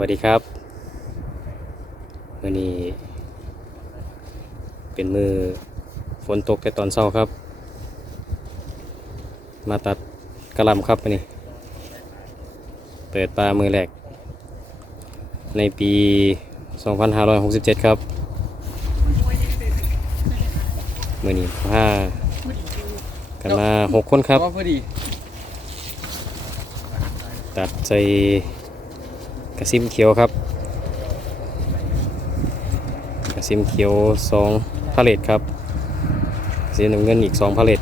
วัสดีครับวันนี้เป็นมือฝนตกแต่ตอนเช้าครับ มาตัดกระหลำครับวันนี้เปิดปลามือแรกในปี 2567 ครับมือนี้พากันมาหกคนครับพอดีตัดใส่ กระซิมเขียวครับ กระซิมเขียวสองพาเลตครับสีน้ำเงินอีกสองพาเลต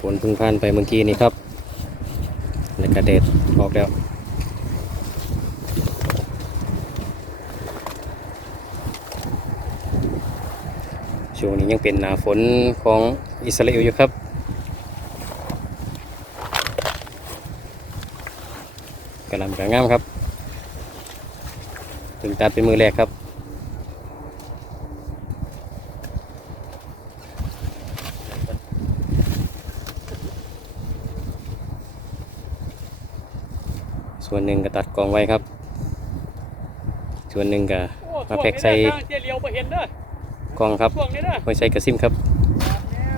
ฝนพึ่งผ่านไปเมื่อกี้นี้ครับ แล้วกระเด็ดออกแล้ว ช่วงนี้ยังเป็นหนาฝนของอิสราเอลอยู่ครับกำลังกระงามครับ ถึงตัดเป็นมือแรกครับส่วนหนึ่งก็ตัดกองไว้ครับ ส่วนหนึ่งก็มาแพ็กใส่ กองครับช่วงนี้เด้อไว้ใส่กระซิมครับ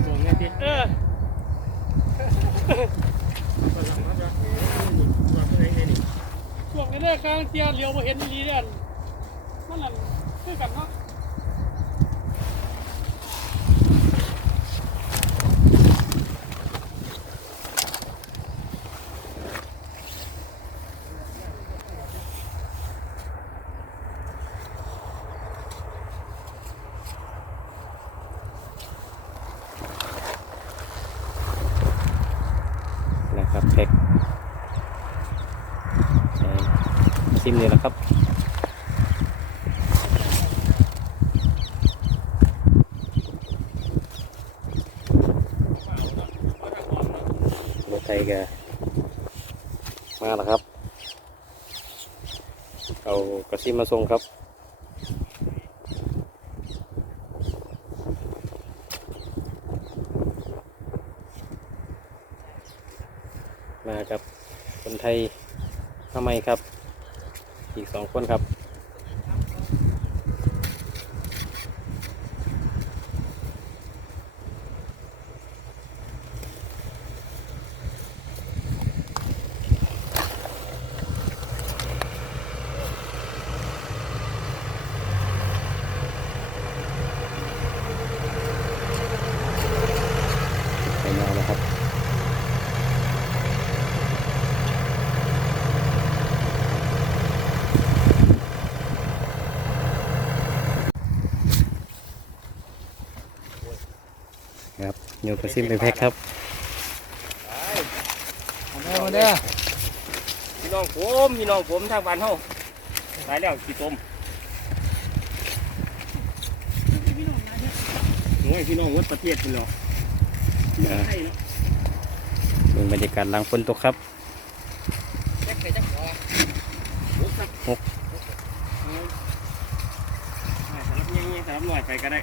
ช่วงนี้ติเออช่วงนี้เด้อข้างเจียเลียวไปเห็นดีเด้อมันนั่นคือกันเนาะ นะครับแพ็กใส่ ซิมนี่แหละครับรถไทยก็มาแล้วครับ เอากระซิมมาส่งครับมากับคนไทยทำไมครับ อีกสองคนครับ ครับโยนกระซิมไปแพ็คครับเอาเด้อพี่น้องผมพี่น้องผมทางบ้านเฮาตายแล้วกี่ต้มโอ้ยพี่น้องวัดประเทศคุณเหรออ่าเป็นบรรยากาศหลังฝนตกครับแจ็คใส่แจ็คหัวหกสำหรับเงี้ยๆสำหรับหน่อยไปก็ได้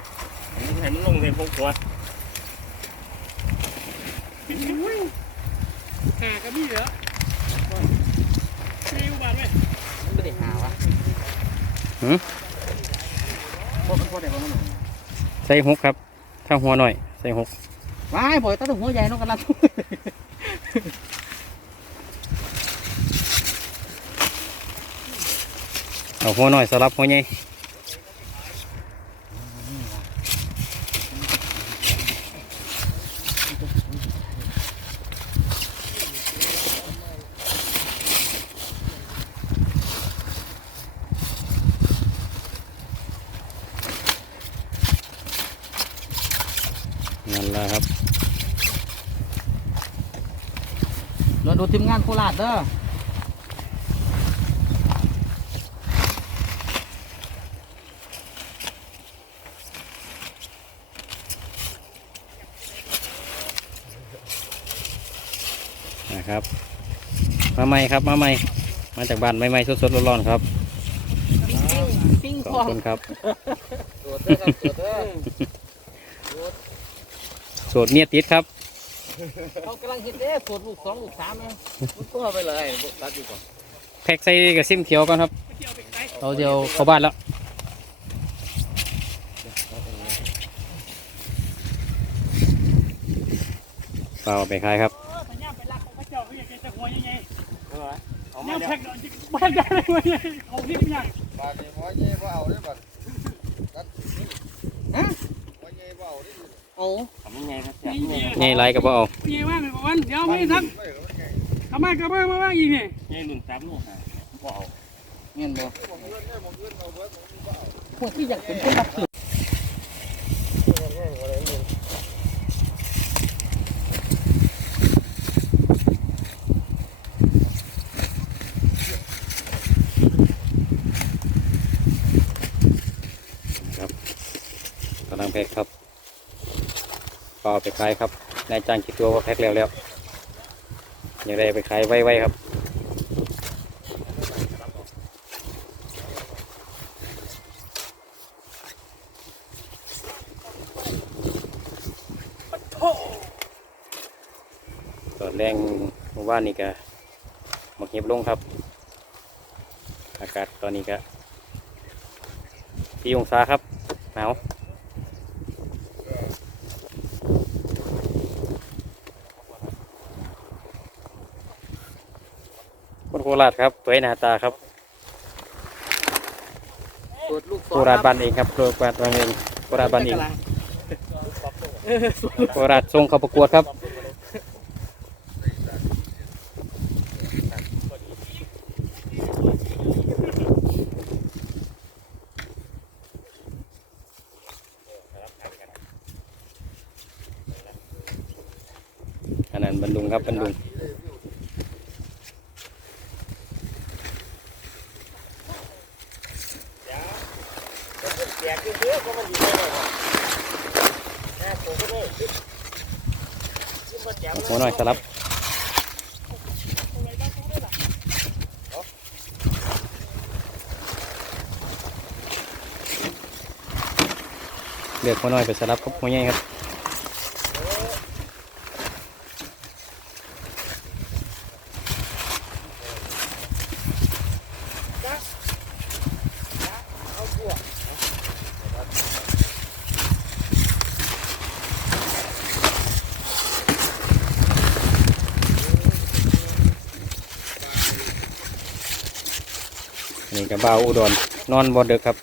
ให้มันลงในพวกหัว หาก็มีเหรอมีอุบาทไหมไม่ได้หาวะหืมพวกมันพวกไหนพวกมันใส่หกครับข้างหัวหน่อย ใส่หกว้ายบ่อยตั้งแต่หัวใหญ่น้องกันละเอาหัวหน่อยสลับหัวใหญ่ ครับ เราดูทีมงานโคราชเด้อนะครับ มาใหม่ครับมาใหม่ มาจากบ้านใหม่ๆสดๆร้อนๆครับปิ้งสพององคนครับตรวจเด้อครับตรวจเด้อโสดเมียติดครับ เขากำลังเห็นเด้อตรวจลูกสองลูกสามนะมันก็ไปเลยตัดอยู่ก่อนแพ็กใส่กับซิมเขียวก่อนครับไปเที่ยวไปไกลเราเดียวเข้าบ้านแล้วเปล่าไปขายครับเออสัญญาไปรักของพระเจ้าเขาอยากจะหัวยังไงเอาแนมาวเดี๋ยวแพ็กเดี๋ยวบ้านได้เลยเว้ยเขาที่นี่ยังบาดนี้หมอเย่บ่เอาเด้อบัดตัดฮะหมอเย่บ่เอาเด้ โอ้ทำยังไงครับนี่นี่นี่ไรก็บ่เอานี่ว่าไงวันเดี๋ยวไม่ทันทำไมกระเบื้องมาว่าอีกนี่นี่รุ่นสามลูกหาบ่เอาเงี้ยบ่ผมเงินได้ผมเงินเอาเบิดพวกที่อยากเป็นคนรับถือกำลังแพกครับ เปล่าไปขายครับนายจ้างคิดตัวว่าแพ็กแล้วแล้วอย่ากได้ไปขายไวๆครับตอนแรงเมื่อวานนี้ก็หมกเห็บลงครับ อากาศตอนนี้ก็ที่องศาครับหนาว โคราชครับตัวหน้าตาครับตรวจลูกสโคราชบ้านเองครับโคราชบ้านเองโคราชบ้านเองโคราชส่งเขาประกวดครับอันนั้นบรรลุงครับบรรลุง แจกเยอะๆก็มันอยู่ได้เลยแค่ผมก็ได้ขึ้นมาแจก หัวหน่อยสลับเลือกหัวหน่อยไปสลับครับหัวใหญ่ครับ นี่กระเบาวอุดรนอนบนเด็กครับ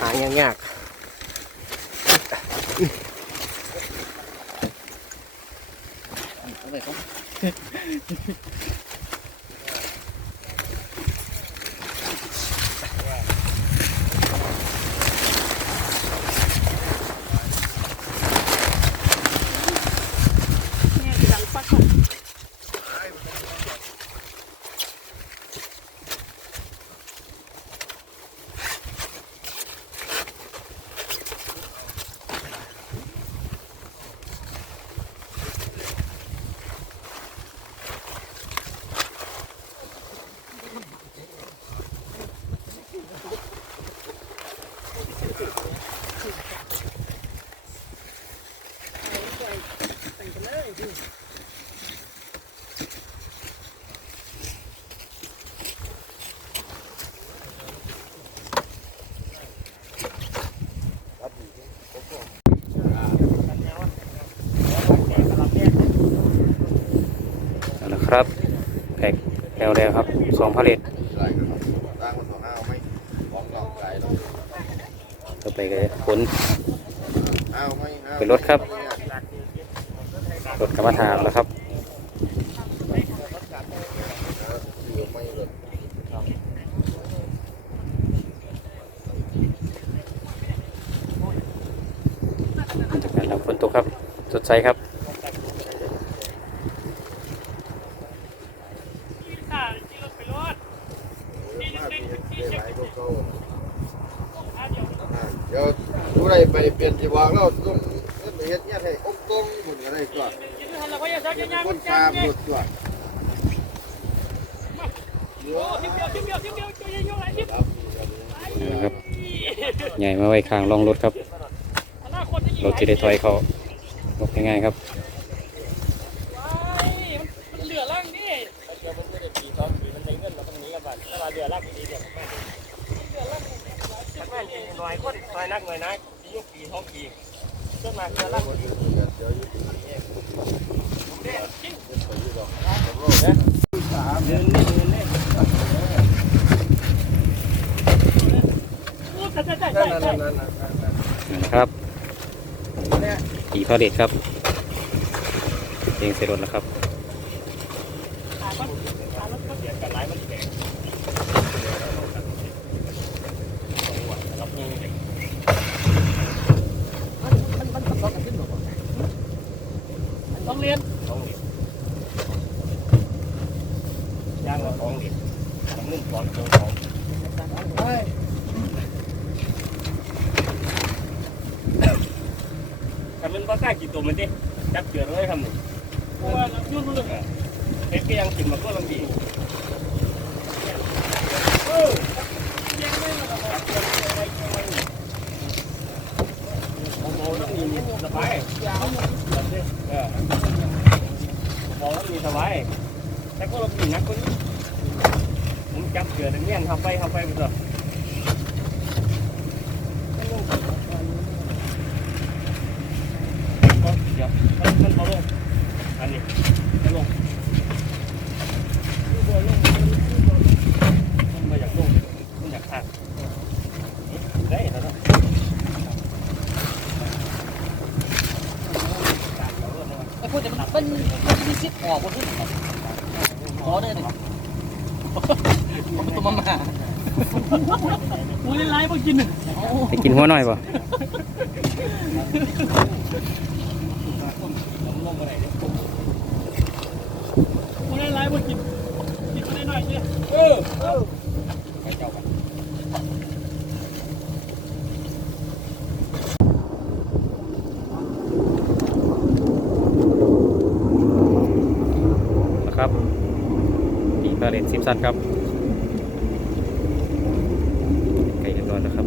หายากเอาไครับแพ็คแล้วแครับสองพาเลทต่อไปก็ผลเป็นรถครับรถกรรมฐานแล้วครับบากาศหลังฝนตกครับ สดใสครับ อ้ทิมเดียวเดียวเดียวตัวยังอยู่ไหนทิมนะครับใหญ่มาไว้ข้างรองรถครับอนาจะยิงรถจะได้ถอยเขาลบง่ายๆครับมันเหลือร่างนี่เดี๋ยวมันไม่ได้ปีสองปีมันได้เงินแล้วมันหนีกันบัดถ้าว่าเดือดรักดีเดือดแม่ถ้าแม่จริงหน่อยคนหน่อยนักหน่อยนักยุคปีสองปีจนมาเดือดรักดีเดี๋ยวเดี๋ยวอยู่ที่นี่ เดินนี่เดินนี่ โอ้ใช่ใช่ใช่ นั่น ใช่ นั่นนั่นนั่นนั่น นะครับอี พาเด็ดครับเองเสร็จรถแล้วครับ ขามันขามัน เดือดกันหลายมันแตกรับมือเด็ก มันมันมันประกอบกันขึ้นหรอ ต้องเรียน สองเหรียญย่างละสองเหรียญทำนึ่งสองเดียวสองทำมันบ้ากล้ากี่ ตัวมันดิจับเกลือเลยทำหนึ่งเพราะว่ายุ่งเลยเอ็กก็ยังกินมาก็ลำดียังไม่มาโอ้โหต้องมีสบายเออพอต้องมีสบายแต่ก็ลำดีนักคนนี้ผมจับเกลือตรงนี้ทำไปทำไปไปเถอะเดี๋ยวมันพอลงอันนี้พอลงมันมาอยากลงมันอยากขาดได้แล้วเนาะ ไอ้พวกนี้มันมันมันมีสิทธิ์ออกบนขึ้นขอได้หนึ่งมันตัวมามา หมู เล่นไล่พวกกินไปกินหัวหน่อยป่ะหมูเล่นไล่พวกกินกินมาได้หน่อยสิเออเออไปเจ้ากันนะครับอีพาเด็ดซิมสันครับไก่เรียบร้อยแล้วครับ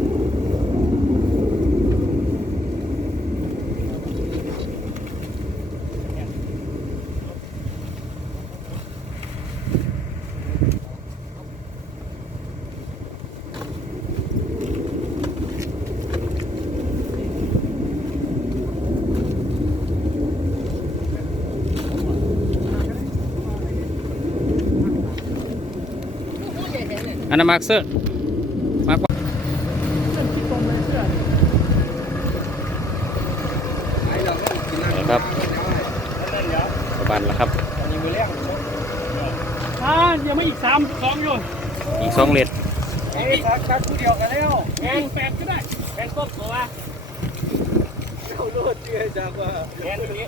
อั นนั้นมาร์คเซอร์มากกว่าไอ้เราก็กินน้ำนะครับนั่นเดี๋ยวสบันแล้วครับอันนี้มือแรกอ่ายังไม่อีกสามสองอยู่ อีกสองเลดไอ้ชักชักผู้เดียวกันแล้วแกงแปดก็ได้แกงต้มตัวเราโลดเชื่อจังว่าแกงนี้